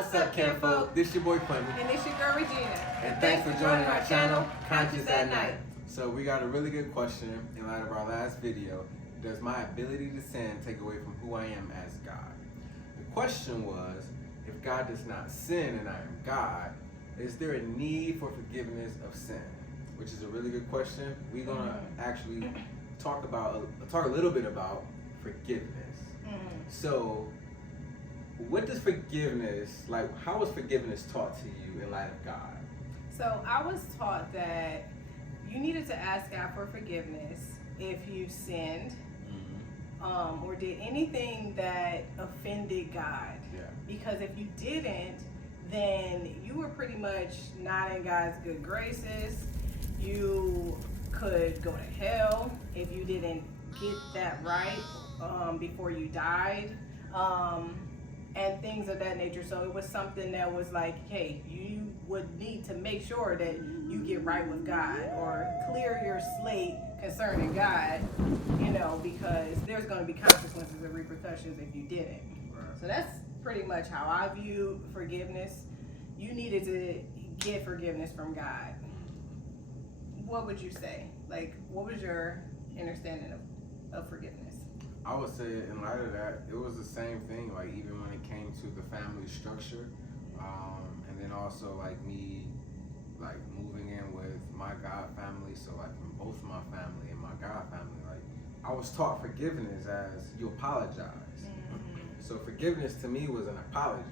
What's up, kinfolk? This your boy Clement. And this your girl Regina. And thanks for joining our channel, Conscious at Night. So we got a really good question in light of our last video. Does my ability to sin take away from who I am as God? The question was, if God does not sin and I am God, is there a need for forgiveness of sin? Which is a really good question. We're gonna actually talk a little bit about forgiveness. So, what does forgiveness, how was forgiveness taught to you in light of God? So I was taught that you needed to ask God for forgiveness if you sinned or did anything that offended God. Yeah. Because if you didn't, then you were pretty much not in God's good graces. You could go to hell if you didn't get that right before you died. And things of that nature. So it was something that was like, hey, you would need to make sure that you get right with God or clear your slate concerning God, because there's going to be consequences and repercussions if you didn't. Right. So that's pretty much how I view forgiveness. You needed to get forgiveness from God. What would you say? What was your understanding of forgiveness? I would say in light of that, it was the same thing, even when it came to the family structure, and then also me moving in with my God family, so from both my family and my God family, I was taught forgiveness as you apologize. So forgiveness to me was an apology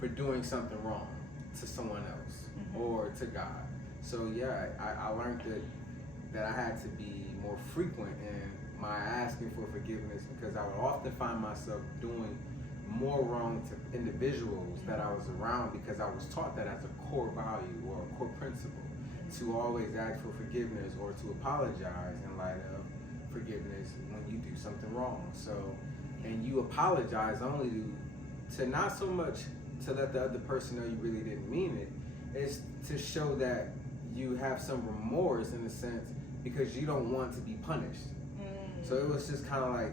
for doing something wrong to someone else or to God. So yeah, I learned that I had to be more frequent in my asking for forgiveness, because I would often find myself doing more wrong to individuals that I was around, because I was taught that as a core value or a core principle to always ask for forgiveness or to apologize in light of forgiveness when you do something wrong. So, and you apologize only to not so much to let the other person know you really didn't mean it, it's to show that you have some remorse in a sense because you don't want to be punished. So it was just kind of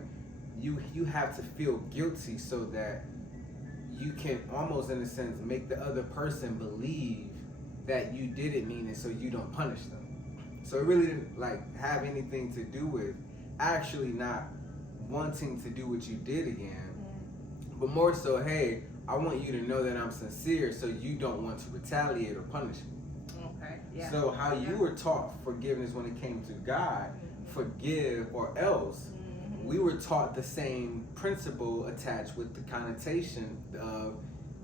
you have to feel guilty so that you can almost, in a sense, make the other person believe that you didn't mean it, so you don't punish them. So it really didn't have anything to do with actually not wanting to do what you did again, but more so, hey, I want you to know that I'm sincere, so you don't want to retaliate or punish me. Okay. Yeah. So how you were taught forgiveness when it came to God, forgive or else, we were taught the same principle attached with the connotation of,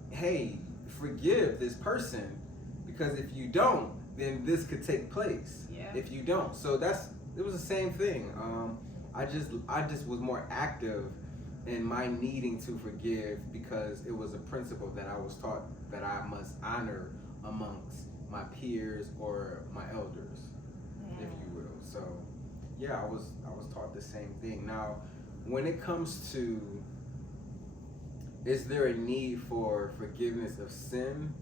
hey, forgive this person, because if you don't, then this could take place. Yeah. If you don't. So it was the same thing. I just was more active in my needing to forgive, because it was a principle that I was taught that I must honor amongst my peers or my elders, if you will. So yeah, I was taught the same thing. Now, when it comes to, is there a need for forgiveness of sin?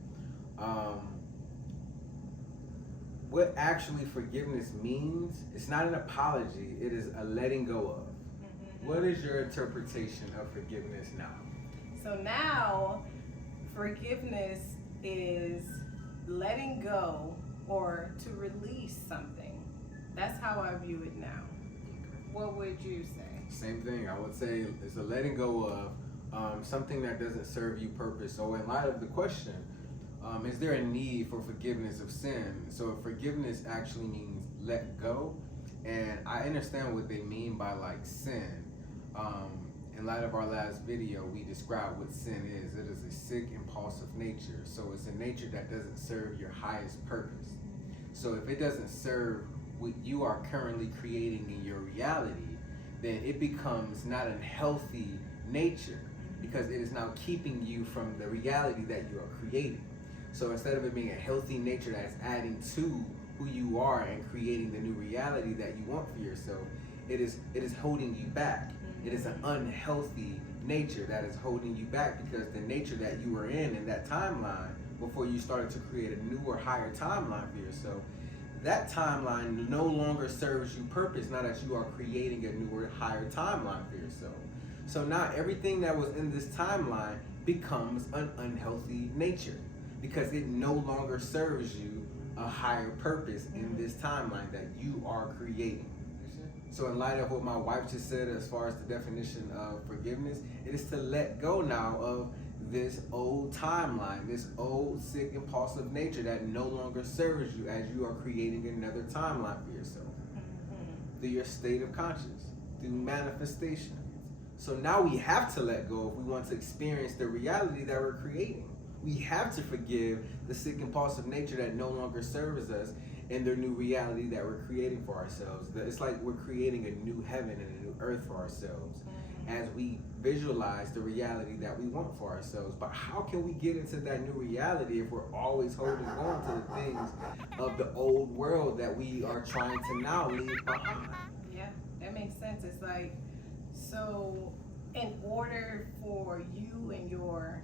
What actually forgiveness means, it's not an apology, it is a letting go of. What is your interpretation of forgiveness now? So now, forgiveness is letting go or to release something. That's how I view it now. What would you say? Same thing. I would say it's a letting go of something that doesn't serve you purpose. So in light of the question, is there a need for forgiveness of sin? So if forgiveness actually means let go, and I understand what they mean by sin. In light of our last video, we described what sin is. It is a sick, impulsive nature. So it's a nature that doesn't serve your highest purpose. So if it doesn't serve what you are currently creating in your reality, then it becomes not a healthy nature, because it is now keeping you from the reality that you are creating. So instead of it being a healthy nature that's adding to who you are and creating the new reality that you want for yourself, it is holding you back. It is an unhealthy nature that is holding you back, because the nature that you were in that timeline before you started to create a newer, higher timeline for yourself, that timeline no longer serves you purpose now that you are creating a newer, higher timeline for yourself. So now everything that was in this timeline becomes an unhealthy nature because it no longer serves you a higher purpose in this timeline that you are creating. So in light of what my wife just said as far as the definition of forgiveness, it is to let go now of this old timeline, this old sick impulsive nature that no longer serves you as you are creating another timeline for yourself through your state of consciousness, through manifestation. So now we have to let go if we want to experience the reality that we're creating. We have to forgive the sick impulsive nature that no longer serves us in the new reality that we're creating for ourselves. It's like we're creating a new heaven and a new earth for ourselves as we visualize the reality that we want for ourselves. But how can we get into that new reality if we're always holding on to the things of the old world that we are trying to now leave behind? Yeah, that makes sense. It's like, so in order for you and your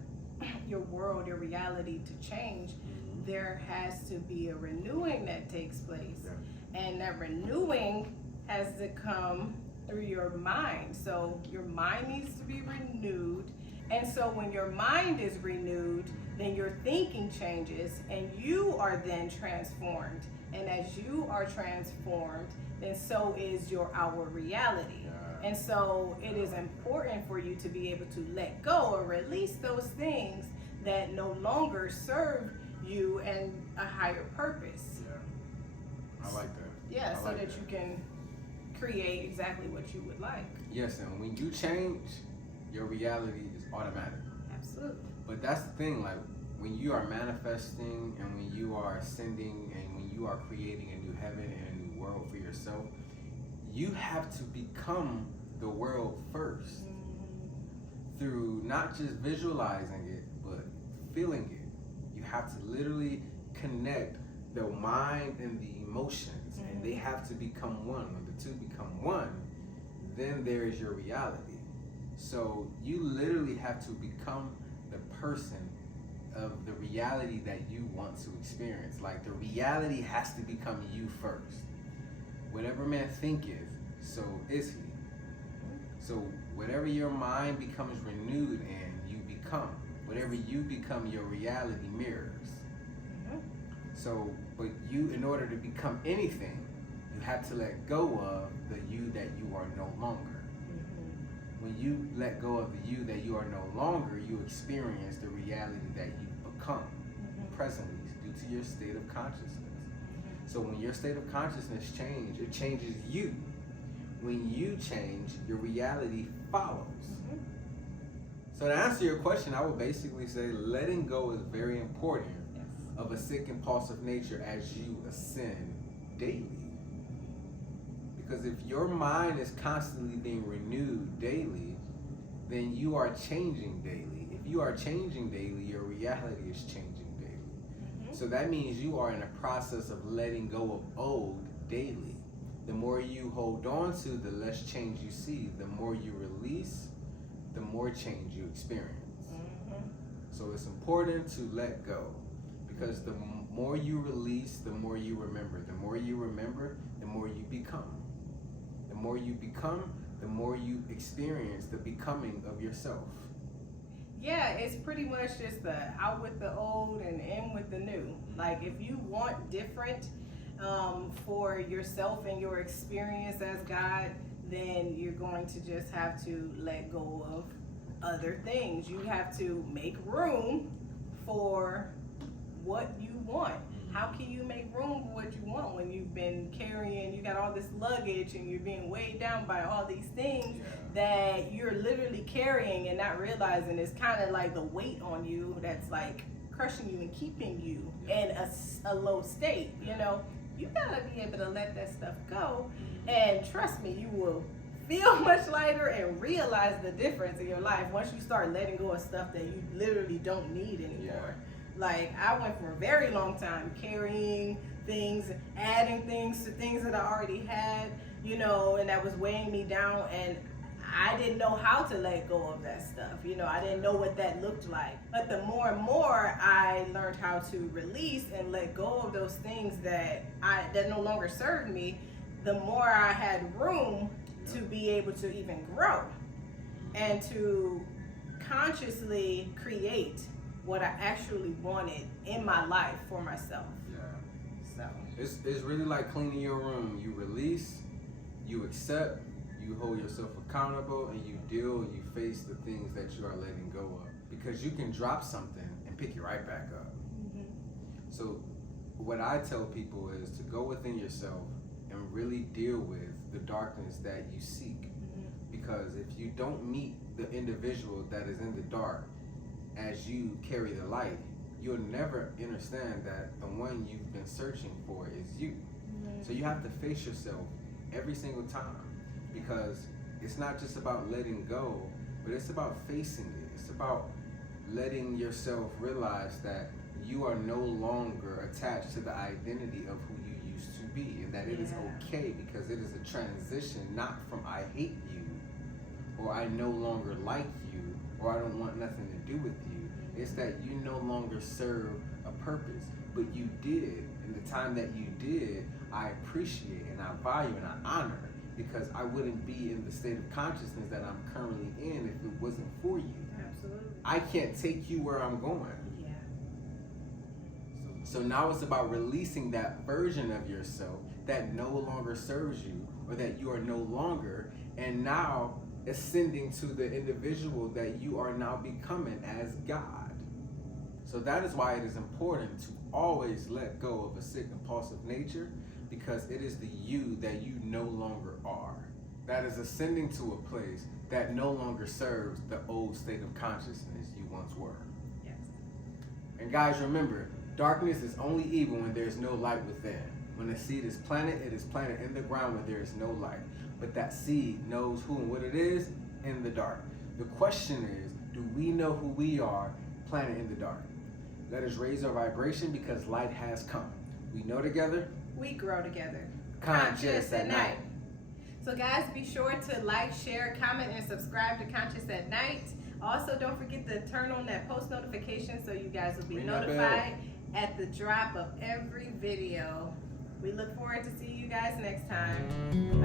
world, your reality to change, there has to be a renewing that takes place. Yeah. And that renewing has to come through your mind. So your mind needs to be renewed. And so when your mind is renewed, then your thinking changes and you are then transformed. And as you are transformed, then so is your outward reality. Yeah. And so it is important for you to be able to let go or release those things that no longer serve you and a higher purpose. Yeah, I like that. Yeah, so that you can create exactly what you would like. Yes, and when you change, your reality is automatic. Absolutely. But that's the thing, like when you are manifesting and when you are ascending and when you are creating a new heaven and a new world for yourself, you have to become the world first through not just visualizing it, but feeling it. You have to literally connect the mind and the emotions, and they have to become one. When the two become one, then there is your reality. So you literally have to become the person of the reality that you want to experience. Like the reality has to become you first. Whatever man thinketh, so is he. So whatever your mind becomes renewed in, you become. Whatever you become, your reality mirrors. So, but you, in order to become anything, you have to let go of the you that you are no longer. When you let go of the you that you are no longer, you experience the reality that you become presently due to your state of consciousness. So when your state of consciousness changes, it changes you. When you change, your reality follows. So to answer your question, I would basically say letting go is very important of a sick impulsive nature as you ascend daily. Because if your mind is constantly being renewed daily, then you are changing daily. If you are changing daily, your reality is changing daily. So that means you are in a process of letting go of old daily. The more you hold on to, the less change you see. The more you release, the more change you experience. So it's important to let go, because the more you release, the more you remember. The more you remember, the more you become. The more you become, the more you experience the becoming of yourself. Yeah, it's pretty much just the out with the old and in with the new. Like if you want different for yourself and your experience as God, then you're going to just have to let go of other things. You have to make room for what you want. How can you make room for what you want when you've been carrying, you got all this luggage and you're being weighed down by all these things that you're literally carrying and not realizing it's kind of like the weight on you that's like crushing you and keeping you in a low state, you know? You gotta be able to let that stuff go, and trust me, you will feel much lighter and realize the difference in your life once you start letting go of stuff that you literally don't need anymore. Like I went for a very long time carrying things, adding things to things that I already had, you know, and that was weighing me down, and I didn't know how to let go of that stuff. You know, I didn't know what that looked like. But the more and more I learned how to release and let go of those things that no longer served me, the more I had room to be able to even grow and to consciously create what I actually wanted in my life for myself. Yeah. So It's really like cleaning your room. You release, you accept, you hold yourself accountable, and you deal, you face the things that you are letting go of. Because you can drop something and pick it right back up. So what I tell people is to go within yourself and really deal with the darkness that you seek. Because if you don't meet the individual that is in the dark as you carry the light, you'll never understand that the one you've been searching for is you. So you have to face yourself every single time, because it's not just about letting go, but it's about facing it. It's about letting yourself realize that you are no longer attached to the identity of who you used to be, and that it is okay, because it is a transition, not from I hate you, or I no longer like you, or I don't want nothing to do with you. It's that you no longer serve a purpose, but you did, and the time that you did, I appreciate and I value and I honor, because I wouldn't be in the state of consciousness that I'm currently in if it wasn't for you. absolutely. I can't take you where I'm going. Yeah. So now it's about releasing that version of yourself that no longer serves you, or that you are no longer, and now ascending to the individual that you are now becoming as God. So that is why it is important to always let go of a sick, impulsive nature, because it is the you that you no longer are. That is ascending to a place that no longer serves the old state of consciousness you once were. Yes. And guys, remember, darkness is only evil when there is no light within. When a seed is planted, it is planted in the ground where there is no light. But that seed knows who and what it is in the dark. The question is, do we know who we are planted in the dark? Let us raise our vibration, because light has come. We know together, We grow together. Conscious at Night. So guys, be sure to like, share, comment, and subscribe to Conscious at Night. Also, don't forget to turn on that post notification so you guys will be Ring that notified at the drop of every video. We look forward to seeing you guys next time.